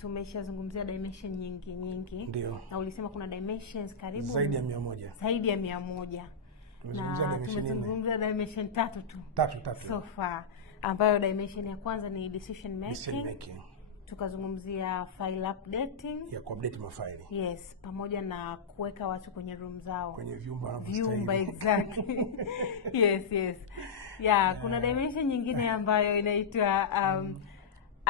tumeshazungumzia dimension nyingi. Ndio. Na ulisema kuna dimensions karibu zaidi ya 100. Zaidi ya 100. Na tumezungumzia dimension 3 tu. 3 so far, ambayo dimension ya kwanza ni decision making. Tukazungumzia file updating, ya kuupdate mafaili. Yes, pamoja na kuweka watu kwenye room zao, kwenye vyumba exactly. Yes. Kuna dimension nyingine ambayo inaitwa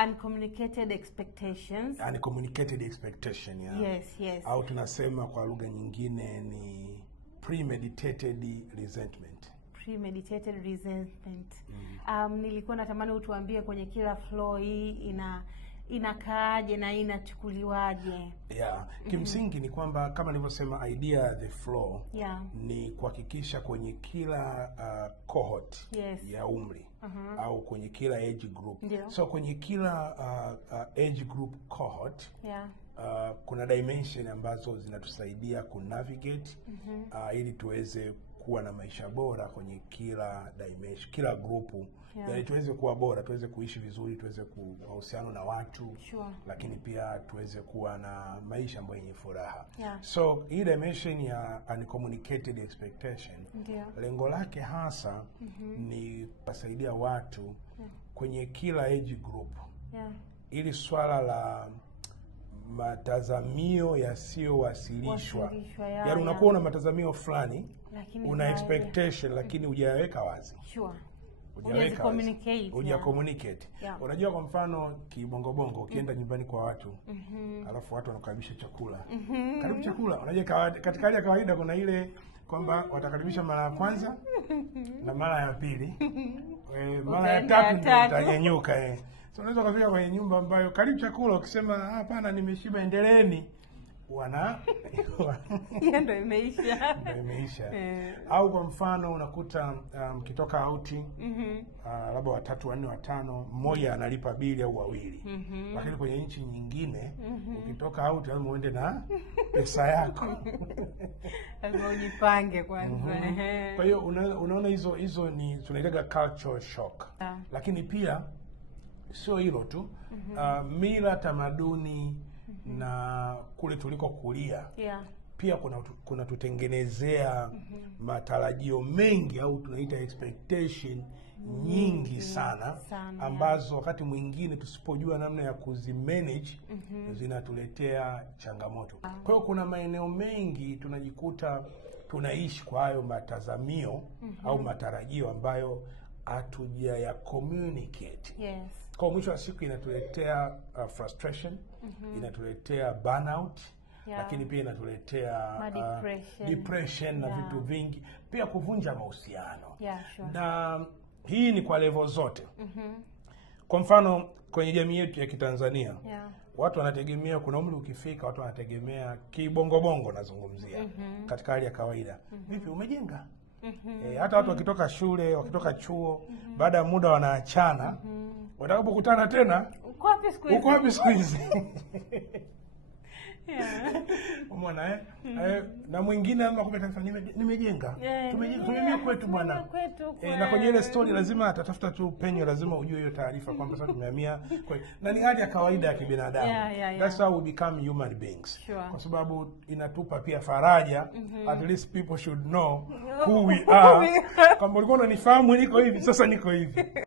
uncommunicated expectations. Uncommunicated expectation, Yes. Au tunasema kwa lugha nyingine ni premeditated resentment. Nilikuwa natamani utuambie kwenye kila flow hii inakaaje na inachukuliwaje? Kimsingi ni kwamba kama nilivyosema, idea the flow ni kuhakikisha kwenye kila cohort ya umri au kwenye kila age group. So kwenye kila age group cohort kuna dimension ambazo zinatusaidia kunavigate ili tuweze kuwa na maisha bora kwenye kila dimension, kila grupu. Ili tuweze kuwa bora, tuweze kuishi vizuri, tuweze kuhusiana na watu, lakini pia tuweze kuwa na maisha ambayo yenye furaha. So hii dimension ya uncommunicated expectation, lengo lake hasa ni kusaidia watu kwenye kila age group. Ili swala la matazamio yasiyowasilishwa, yaani unakuwa una matazamio fulani, una expectation lakini hujaweka wazi. Communicate. Unajua, kwa mfano kibongo ukienda nyumbani kwa watu, alafu watu wanakaribisha chakula. Karibu chakula. Unajua katika hali ya kawaida kuna ile kwamba watakaribisha mara ya kwanza na mara ya pili. Mara ya tatu ndio utanyanyuka. So unaweza kufika kwenye nyumba ambayo karibu chakula, ukisema hapana nimeshiba endeleeni, ndio imeisha. Au kwa mfano unakuta mkitoka outing, labda 3, 4, 5, mmoja analipa bili au wawili. Lakini kwenye nchi nyingine ukitoka out lazima uende na pesa yako. Lazima ujipange kwanza. Kwa hiyo unaona hizo ni tunaita cultural shock. Lakini pia sio hilo tu, mila, tamaduni na kule tuliko kulia pia kuna tutengenezea matarajio mengi au tunaita expectation nyingi sana ambazo wakati mwingine tusipojua namna ya kuzimanage zinatuletea changamoto. Kwa hiyo kuna maeneo mengi tunajikuta tunaishi kwa hayo matazamio au matarajio ambayo hatuja ya communicate. Kwa mwisho wa siku inatuletea frustration, inatuletea burnout, lakini pia inatuletea depression na vitu vingi, pia kuvunja mahusiano. Na hii ni kwa level zote. Kwa mfano kwenye jamii yetu ya Kitanzania, watu wanategemea, kuna umri ukifika watu wanategemea kibongo nazungumzia, katika hali ya kawaida, vipi umejenga? Hata watu wakitoka shule, wakitoka chuo, baada ya muda wanaachana, watakapokutana tena, uko wapi siku hizi? Umeona na mwingine ama kumetafuta nimejenga. Tumemia kwetu bwana. Na kwenye ile story lazima atatafuta tu penyo, lazima ujue hiyo taarifa kwamba sasa tumehamia kwetu. Na ni hali ya kawaida ya kibinadamu. That's how we become human beings. Kwa sababu inatupa pia faraja, at least people should know who we are. Kama ulikuwa unanifahamu niko hivi, sasa niko hivi.